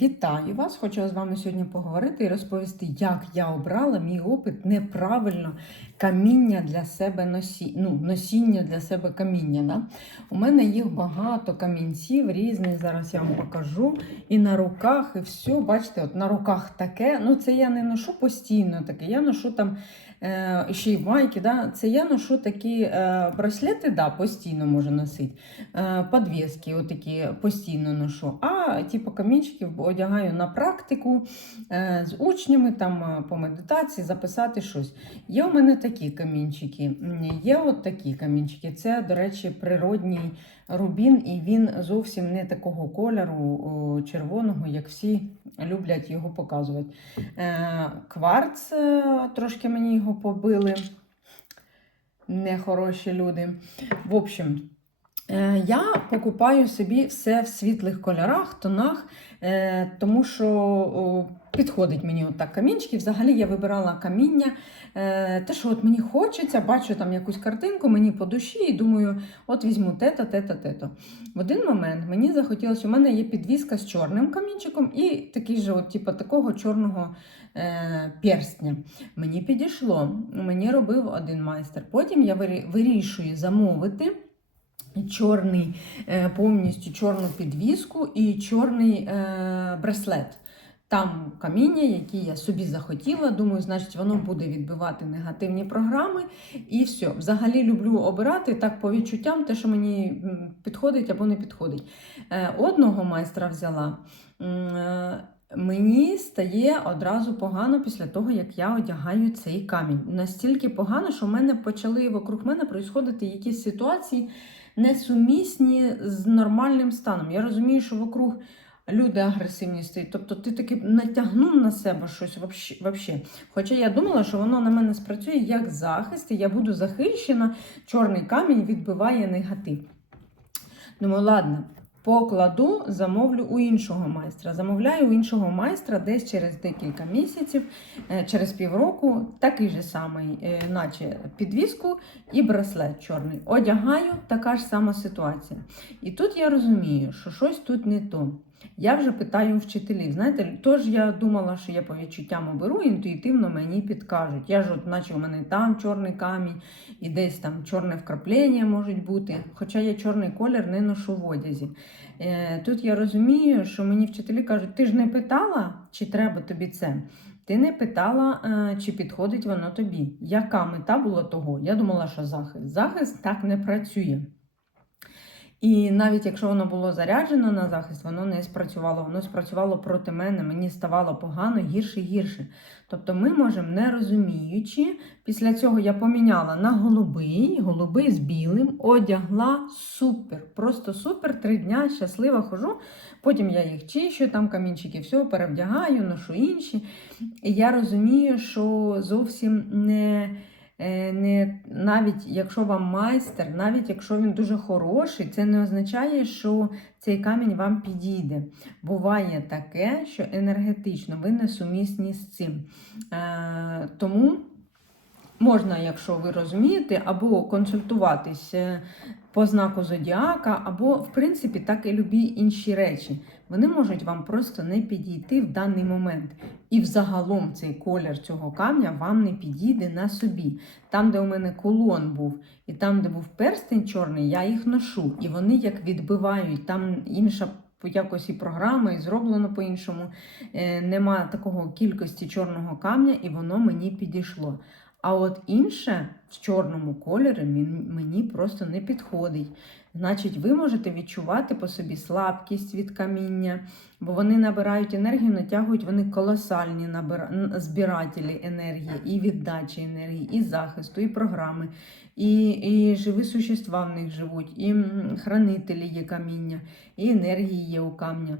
Вітаю вас! Хочу з вами сьогодні поговорити і розповісти, як я обрала мій опит неправильно каміння для себе носі... ну, носіння для себе каміння. Да? У мене їх багато камінців різних. Зараз я вам покажу. І на руках, і все. Бачите, от на руках таке. Ну, це я не ношу постійно таке. Я ношу там е, ще й майки. Да? Це я ношу такі е, браслети, да, постійно можу носити. Е, подвески отакі постійно ношу. А типу камінчиків одягаю на практику з учнями там по медитації записати щось. Є у мене такі камінчики, є от такі камінчики. Це, до речі, природній рубін, і він зовсім не такого кольору червоного, як всі люблять його показувати. Е, Кварц, е, трошки мені його побили. Нехороші люди. В общем, Я покупаю собі все в світлих кольорах, тонах, е, тому що підходить мені отак камінчики. Взагалі я вибирала каміння. е, Те, що от мені хочеться, бачу там якусь картинку, мені по душі, і думаю, от візьму тето, тето, тето. В один момент мені захотілося, у мене є підвіска з чорним камінчиком і такий же, от, типу, такого чорного е, перстня. Мені підійшло, мені робив один майстер. Потім я вирішую замовити чорний, е, повністю чорну підвіску і чорний е, браслет. Там каміння, які я собі захотіла. Думаю, значить, воно буде відбивати негативні програми. І все. Взагалі люблю обирати так по відчуттям, те, що мені підходить або не підходить. Е, Одного майстра взяла. Мені стає одразу погано після того, як я одягаю цей камінь. Настільки погано, що в мене почали вокруг мене происходити якісь ситуації, несумісні з нормальним станом. Я розумію, що вокруг люди агресивні стоять. Тобто ти таки натягнув на себе щось взагалі. Хоча я думала, що воно на мене спрацює як захист, і я буду захищена, чорний камінь відбиває негатив. Думаю, ладно. Покладу, замовлю у іншого майстра. Замовляю у іншого майстра десь через декілька місяців, е, через півроку, такий же самий, е, наче підвіску і браслет чорний. Одягаю, така ж сама ситуація. І тут я розумію, що щось тут не то. Я вже питаю вчителів. Знаєте, тож я думала, що я по відчуттям оберу, інтуїтивно мені підкажуть. Я ж, от, наче у мене там чорний камінь, і десь там чорне вкраплення можуть бути. Хоча я чорний колір не ношу в одязі. Е, тут я розумію, що мені вчителі кажуть, ти ж не питала, чи треба тобі це. Ти не питала, е, чи підходить воно тобі. Яка мета була того? Я думала, що захист. Захист так не працює. І навіть якщо воно було заряджено на захист, воно не спрацювало. Воно спрацювало проти мене, мені ставало погано, гірше гірше. Тобто ми можемо, не розуміючи, після цього я поміняла на голубий, голубий з білим, одягла супер. Просто супер, три дня щаслива хожу. Потім я їх чищу, там камінчики, все, перевдягаю, ношу інші. І я розумію, що зовсім не. Е, не, навіть якщо вам майстер, навіть якщо він дуже хороший, це не означає, що цей камінь вам підійде. Буває таке, що енергетично ви не сумісні з цим. Е, тому можна, якщо ви розумієте, або консультуватись е, по знаку зодіака, або, в принципі, так і любі інші речі. Вони можуть вам просто не підійти в даний момент. І взагалом цей колір цього камня вам не підійде на собі. Там, де у мене кулон був, і там, де був перстень чорний, я їх ношу. І вони як відбивають, там інша по якості програма і зроблено по-іншому. Е, Нема такого кількості чорного камня, і воно мені підійшло. А от інше в чорному кольорі мені просто не підходить. Значить, ви можете відчувати по собі слабкість від каміння, бо вони набирають енергію, натягують вони колосальні набира... збирателі енергії, і віддачі енергії, і захисту, і програми, і, і живі существа в них живуть, і хранителі є каміння, і енергії є у камня.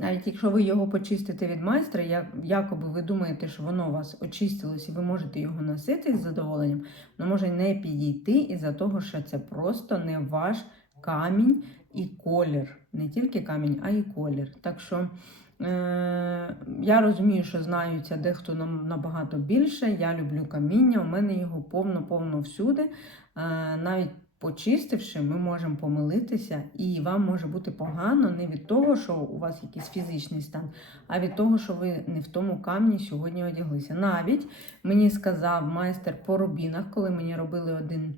Навіть якщо ви його почистите від майстра, як, якоби ви думаєте, що воно у вас очистилось і ви можете його носити з задоволенням, воно може не підійти із-за того, що це просто не ваш камінь і колір. Не тільки камінь, а й колір. Так що е- я розумію, що знаються дехто нам набагато більше. Я люблю каміння, у мене його повно-повно всюди. Е- навіть почистивши, ми можемо помилитися, і вам може бути погано не від того, що у вас якийсь фізичний стан, а від того, що ви не в тому камні сьогодні одяглися. Навіть мені сказав майстер по рубінах, коли мені робили один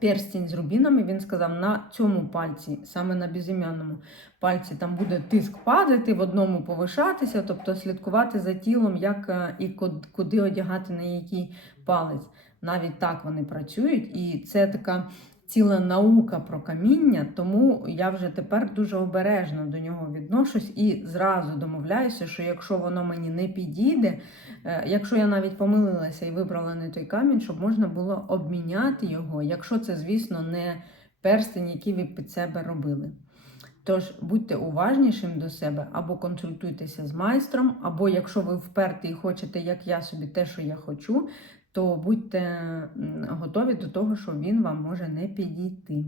перстень з рубінами, він сказав, на цьому пальці, саме на безім'яному пальці, там буде тиск падати, в одному повишатися, тобто слідкувати за тілом, як е, і куд- куди одягати на який палець. Навіть так вони працюють, і це така ціла наука про каміння, тому я вже тепер дуже обережно до нього відношусь і зразу домовляюся, що якщо воно мені не підійде, е, якщо я навіть помилилася і вибрала не той камінь, щоб можна було обміняти його, якщо це, звісно, не перстень, який ви під себе робили. Тож будьте уважнішим до себе, або консультуйтеся з майстром, або якщо ви вперті і хочете, як я собі, те, що я хочу, то будьте готові до того, що він вам може не підійти.